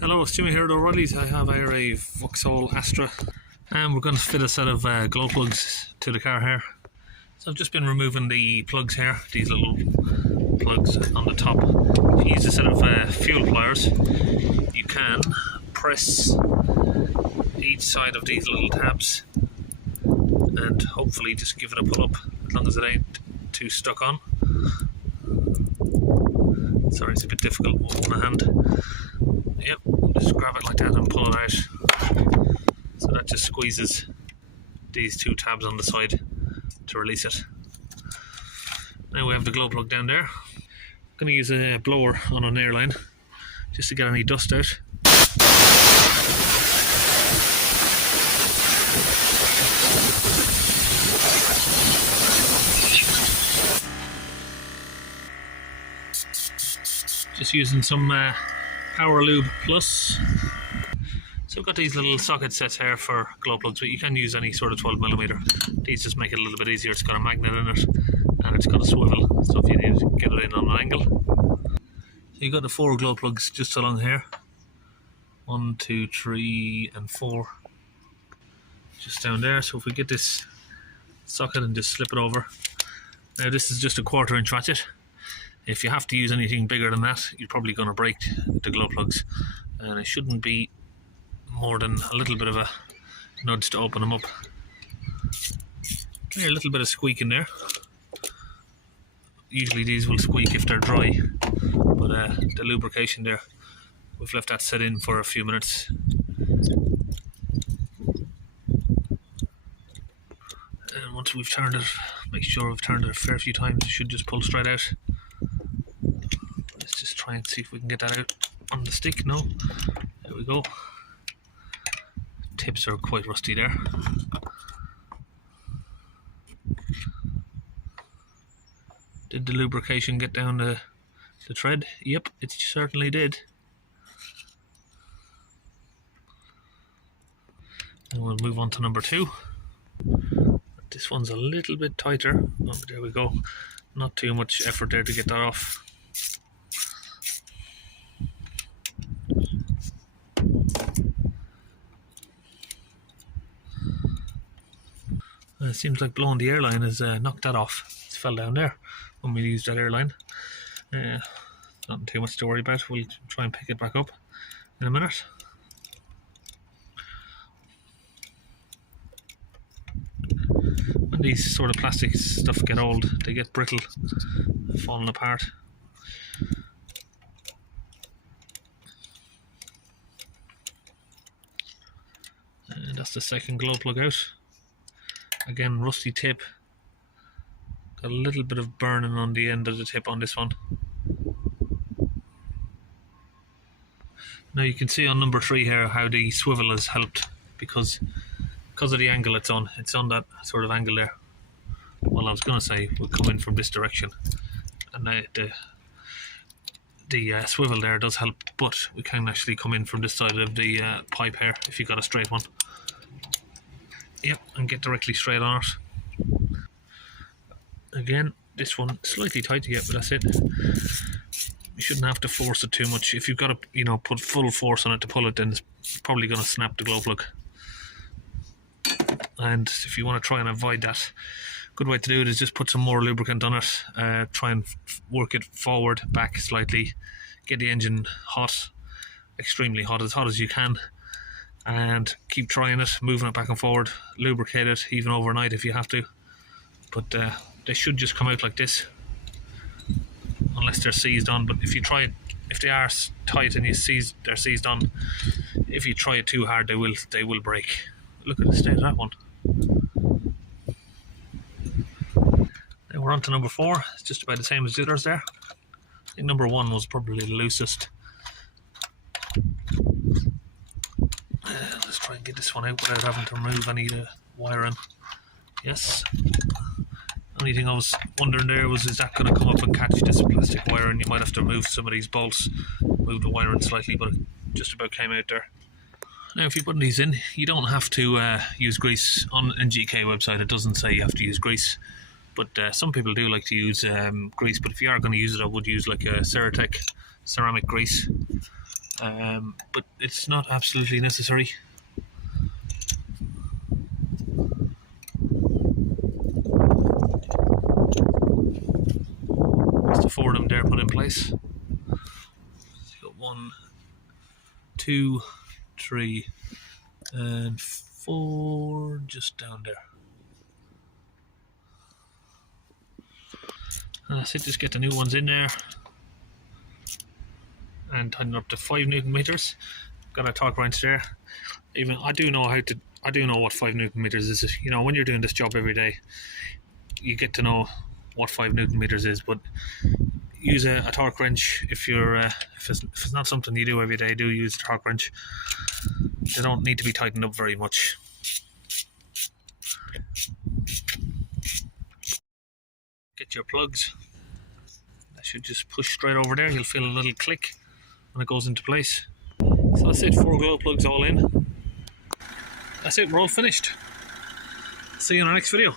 Hello, it's Jimmy here at O'Reilly's. I have here a Vauxhall Astra and we're going to fit a set of glow plugs to the car here. So I've just been removing the plugs here, these little plugs on the top. If you use a set of fuel pliers, you can press each side of these little tabs and hopefully just give it a pull up, as long as it ain't too stuck on. Sorry, it's a bit difficult with my hand. Yep, just grab it like that and pull it out. So that just squeezes these two tabs on the side to release it. Now we have the glow plug down there. I'm going to use a blower on an airline just to get any dust out. Just using some Power Lube Plus. So we've got these little socket sets here for glow plugs, but you can use any sort of 12mm. These just make it a little bit easier. It's got a magnet in it and it's got a swivel, so if you need to get it in on an angle. So you've got the 4 glow plugs just along here. 1, 2, 3 and 4. Just down there. So if we get this socket and just slip it over. Now this is just a 1/4 inch ratchet. If you have to use anything bigger than that, you're probably going to break the glow plugs, and it shouldn't be more than a little bit of a nudge to open them up. Hear a little bit of squeak in there. Usually these will squeak if they're dry, but the lubrication there, we've left that set in for a few minutes. And once we've turned it, make sure we've turned it a fair few times, it should just pull straight out. Let's just try and see if we can get that out on the stick. No, there we go. Tips are quite rusty there. Did the lubrication get down the thread? Yep, it certainly did. And we'll move on to number 2. This one's a little bit tighter. Oh, there we go. Not too much effort there to get that off. It seems like blowing the airline has knocked that off. It's fell down there when we used that airline. Nothing too much to worry about. We'll try and pick it back up in a minute. When these sort of plastic stuff get old, they get brittle, falling apart. And that's the second glow plug out. Again, rusty tip. Got a little bit of burning on the end of the tip on this one. Now you can see on number 3 here how the swivel has helped because of the angle it's on. It's on that sort of angle there. Well, I was going to say we'll come in from this direction, and the swivel there does help, but we can actually come in from this side of the pipe here if you've got a straight one. Yep, and get directly straight on it. Again, this one slightly tight to get, but that's it. You shouldn't have to force it too much. If you've got to, put full force on it to pull it, then it's probably going to snap the glow plug. And if you want to try and avoid that, good way to do it is just put some more lubricant on it. Try and work it forward, back slightly. Get the engine hot, extremely hot, as hot as you can. And keep trying it, moving it back and forward, lubricate it even overnight if you have to, but they should just come out like this unless they're seized on. But if you try it, if they are tight and they're seized on, if you try it too hard they will break. Look at the state of that one. Now we're on to number 4. It's just about the same as the others there. I think number 1 was probably the loosest. Let's try and get this one out without having to remove any of the wiring. Yes. Only thing I was wondering there was, is that going to come up and catch this plastic wiring? You might have to remove some of these bolts, move the wiring slightly, but it just about came out there. Now if you're putting these in, you don't have to use grease. On NGK website it doesn't say you have to use grease. But some people do like to use grease, but if you are going to use it, I would use like a CDTi ceramic grease. But it's not absolutely necessary. Just the 4 of them there put in place. So you got 1, 2, 3, and 4 just down there. And that's it, just get the new ones in there and tighten up to 5 Newton meters. Got a torque wrench there. Even I do know what 5 Newton meters is. You know, when you're doing this job every day, you get to know what 5 Newton meters is. But use a torque wrench if you're if it's not something you do every day. Do use a torque wrench. They don't need to be tightened up very much. Get your plugs. That should just push straight over there. You'll feel a little click when it goes into place. So that's it, 4 glow plugs all in. That's it, we're all finished. See you in our next video.